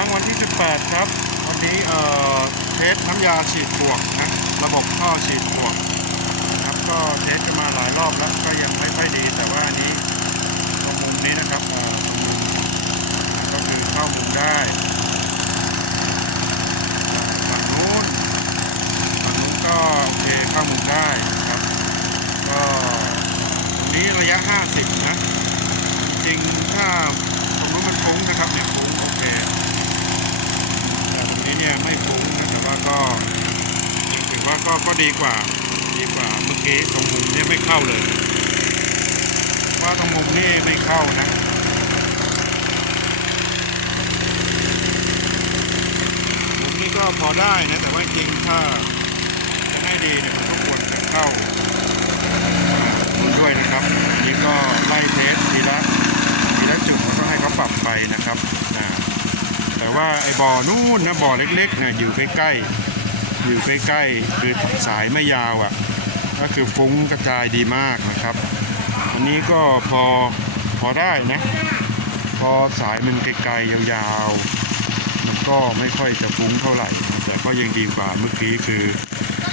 รั้งวันที่ 18 ครับ วันนี้เอ่อเทสน้ำยาฉีดปวกนะ ระบบท่อฉีดปวกนะครับ ก็เทสกันมาหลายรอบแล้วก็ยังไม่ค่อยดี แต่ว่าอันนี้ตรงมุมนี้นะครับเอ่อตรงมุมก็คือเข้ามุมได้ฝั่งนู้นฝั่งนู้นก็โอเคเข้ามุมได้นะครับ ก็ตรงนี้ระยะ 50 นะ จริงๆถ้าตรงนู้นมันฟุ้งนะครับเนี่ยฟุ้งโอเคแต่ตรงนี้เนี่ยไม่ฟุ้งนะแต่ว่า ก็ยังถือว่าก็ก็ดีกว่า ดีกว่าเมื่อกี้ตรงมุมเนี่ยไม่เข้าเลย ว่าตรงมุมนี่ไม่เข้านะมุมนี้ก็พอได้นะแต่ว่าจริงถ้าจะให้ดีเนี่ยมันก็ควรจะเข้ามุมด้วยนะครับอันนี้ก็ไล่เทสทีละทีละจุดแล้วก็ให้เขาปรับไปนะครับอ่า แต่ว่าไอ้บ่อนู่นนะบ่อเล็กๆนี่ยอยู่ใกล้ๆอยู่ใกล้ๆคือสายไม่ยาวอะ ก็คือฟุ้งกระจายดีมากนะครับ อันนี้ก็พอพอได้นะพอสายมันไกลๆยาวๆมันก็ไม่ค่อยจะฟุ้งเท่าไหร่ แต่ก็ยังดีกว่าเมื่อกี้คือ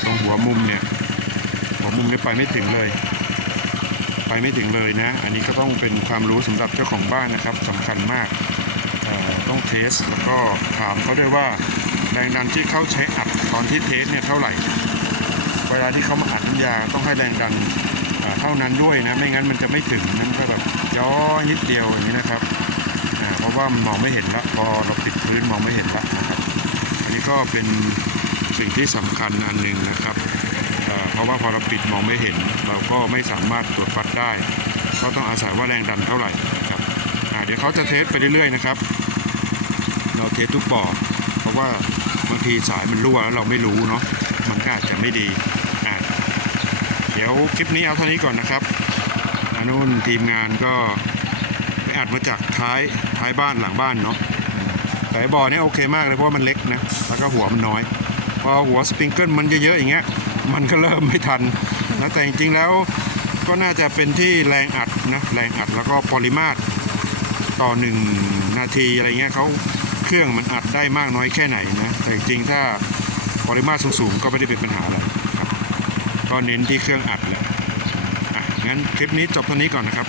ตรงหัวมุมเนี่ยหัวมุมนี่ไปไม่ถึงเลย ไปไม่ถึงเลยนะ อันนี้ก็ต้องเป็นความรู้สำหรับเจ้าของบ้านนะครับสำคัญมากอ่อ ต้องเทส แล้วก็ถามเขาด้วยว่าแรงดันที่เขาใช้อัดตอนที่เทสเนี่ยเท่าไหร่ เวลาที่เขามาอัดยาต้องให้แรงดันเท่านั้นด้วยนะ ไม่งั้นมันจะไม่ถึงนั่นก็แบบย้อยนิดเดียวอย่างนี้นะครับ เพราะว่ามันมองไม่เห็นละพอเราปิดพื้นมองไม่เห็นละนะครับอันนี้ก็เป็นสิ่งที่สำคัญอันหนึ่งนะครับ เพราะว่าพอเราปิดมองไม่เห็น เราก็ไม่สามารถตรวจวัดได้ก็ต้องอาศัยว่าแรงดันเท่าไหร่นะครับเดี๋ยวเขาจะเทสไปเรื่อยๆนะครับ เราเทสทุกบ่อเพราะว่าบางทีสายมันรั่วแล้วเราไม่รู้เนาะมันก็อาจจะไม่ดีอ่าเดี๋ยวคลิปนี้เอาเท่านี้ก่อนนะครับอนนู้นทีมงานก็ไปอัดมาจากท้ายท้ายบ้านหลังบ้านเนาะอืมแต่บ่อเนี้โอเคมากเลยเพราะว่ามันเล็กนะแล้วก็หัวมันน้อย พอหัวสปริงเกิลมันเยอะๆอย่างเงี้ยมันก็เริ่มไม่ทันนะแต่จริงๆแล้วก็น่าจะเป็นที่แรงอัดนะแรงอัดแล้วก็ปริมาตรต่อหนึ่งนาทีอะไรเงี้ยเขา เครื่องมันอัดได้มากน้อยแค่ไหนนะ แต่จริงๆถ้าปริมาตรสูงๆ ก็ไม่ได้เป็นปัญหาอะไรครับก็เน้นที่เครื่องอัดแหละอะงั้นคลิปนี้จบเท่านี้ก่อนนะครับ